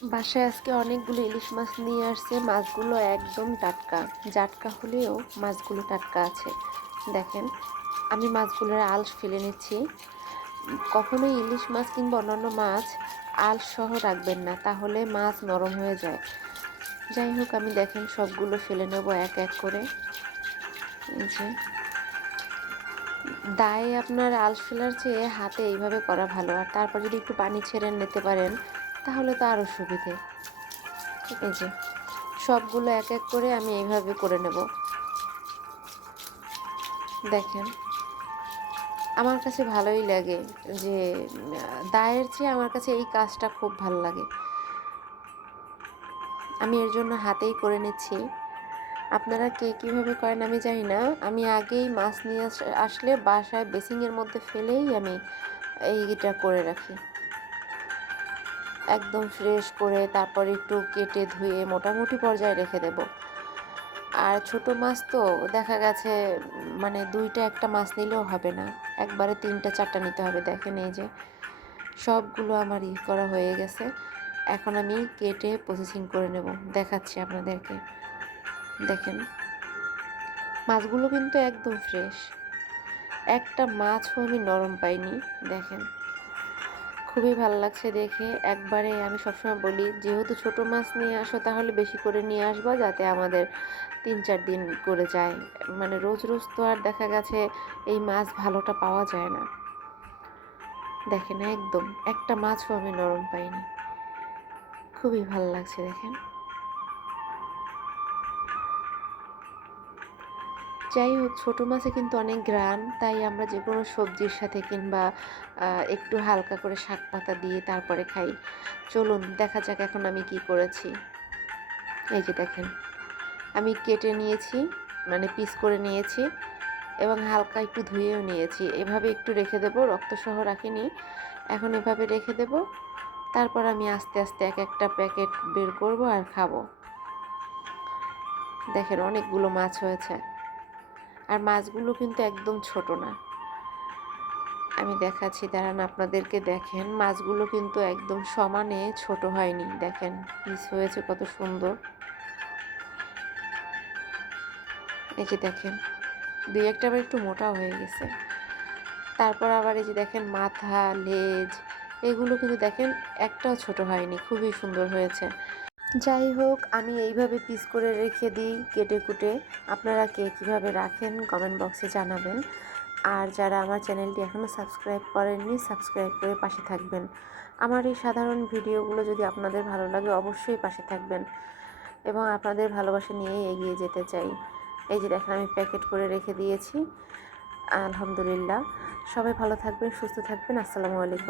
বাসায় আজকে অনেকগুলো ইলিশ মাছ নিয়ে আসছে। মাছগুলো একদম টাটকা, জাটকা হলেও মাছগুলো টাটকা আছে। দেখেন, আমি মাছগুলোর আঁশ ফেলে নিচ্ছি। কখনোই ইলিশ মাছ কিংবা অন্যান্য মাছ আঁশ সহ রাখবেন না, তাহলে মাছ নরম হয়ে যায়। যাই হোক, আমি দেখেন সবগুলো ফেলে নেব এক এক করে। এই যে দায়ে আপনার আঁশ ফেলার চেয়ে হাতে এইভাবে করা ভালো, আর তারপর যদি একটু পানি ছেড়ে নিতে পারেন তাহলে তো আরও সুবিধে। এই যে সবগুলো এক এক করে আমি এইভাবে করে নেব। দেখেন, আমার কাছে ভালোই লাগে যে দায়ের চেয়ে আমার কাছে এই কাজটা খুব ভালো লাগে। আমি এর জন্য হাতেই করে নিচ্ছি। আপনারা কে কীভাবে করেন আমি জানি না। আমি আগেই মাছ নিয়ে আসলে বাসায় বেসিংয়ের মধ্যে ফেলেই আমি এইটা করে রাখি, একদম ফ্রেশ করে। তারপর একটু কেটে ধুয়ে মোটামুটি পর্যায়ে রেখে দেব। আর ছোট মাছ তো দেখা গেছে মানে দুইটা একটা মাছ নিলেও হবে না, একবারে তিনটা চারটা নিতে হবে। দেখেন, এই যে সবগুলো আমার করা হয়ে গেছে। এখন আমি কেটে প্রসেসিং করে নেব, দেখাচ্ছি আপনাদেরকে। দেখেন, মাছগুলো কিন্তু একদম ফ্রেশ, একটা মাছও আমি নরম পাইনি। দেখেন, খুবই ভালো লাগছে দেখে। একবারে আমি সবসময় বলি, যেহেতু ছোট মাছ নিয়ে আসো তাহলে বেশি করে নিয়ে আসবা, যাতে আমাদের 3-4 দিন করে যায়। মানে রোজ রোজ তো আর দেখা গেছে এই মাছ ভালোটা পাওয়া যায় না। দেখেন, একদম একটা মাছও আমি নরম পাইনি, খুবই ভালো লাগছে। দেখেন, যাই হোক, ছোটো মাছে কিন্তু অনেক ঘ্রাণ, তাই আমরা যে কোনো সবজির সাথে কিংবা একটু হালকা করে শাক পাতা দিয়ে তারপরে খাই। চলুন দেখা যাক এখন আমি কি করেছি। এই যে দেখেন, আমি কেটে নিয়েছি, মানে পিস করে নিয়েছি এবং হালকা একটু ধুয়েও নিয়েছি। এভাবে একটু রেখে দেবো, রক্তসহ রাখিনি, এখন এভাবে রেখে দেব। তারপর আমি আস্তে আস্তে এক একটা প্যাকেট বের করব আর খাবো। দেখেন, অনেকগুলো মাছ হয়েছে, আর মাছগুলো কিন্তু একদম ছোট না। আমি দেখাচ্ছি, দাঁড়ান আপনাদেরকে। দেখেন, মাছগুলো কিন্তু একদম সমানে ছোট হয়নি। দেখেন পিস হয়েছে কত সুন্দর। এই যে দেখেন, দুই একটা আবার একটু মোটাও হয়ে গেছে। তারপর আবার এই যে দেখেন, মাথা, লেজ, এগুলো কিন্তু দেখেন একটাও ছোট হয়নি, খুবই সুন্দর হয়েছে। যাই হোক, আমি এইভাবে পিস করে রেখে দিই কেটে কুটে। আপনারা কে কীভাবে রাখেন কমেন্ট বক্সে জানাবেন। আর যারা আমার চ্যানেলটি এখনও সাবস্ক্রাইব করেননি, সাবস্ক্রাইব করে পাশে থাকবেন। আমার এই সাধারণ ভিডিওগুলো যদি আপনাদের ভালো লাগে, অবশ্যই পাশে থাকবেন এবং আপনাদের ভালোবাসা নিয়েই এগিয়ে যেতে চাই। এই যে দেখেন, আমি প্যাকেট করে রেখে দিয়েছি। আলহামদুলিল্লাহ, সবাই ভালো থাকবেন, সুস্থ থাকবেন। আসসালামু আলাইকুম।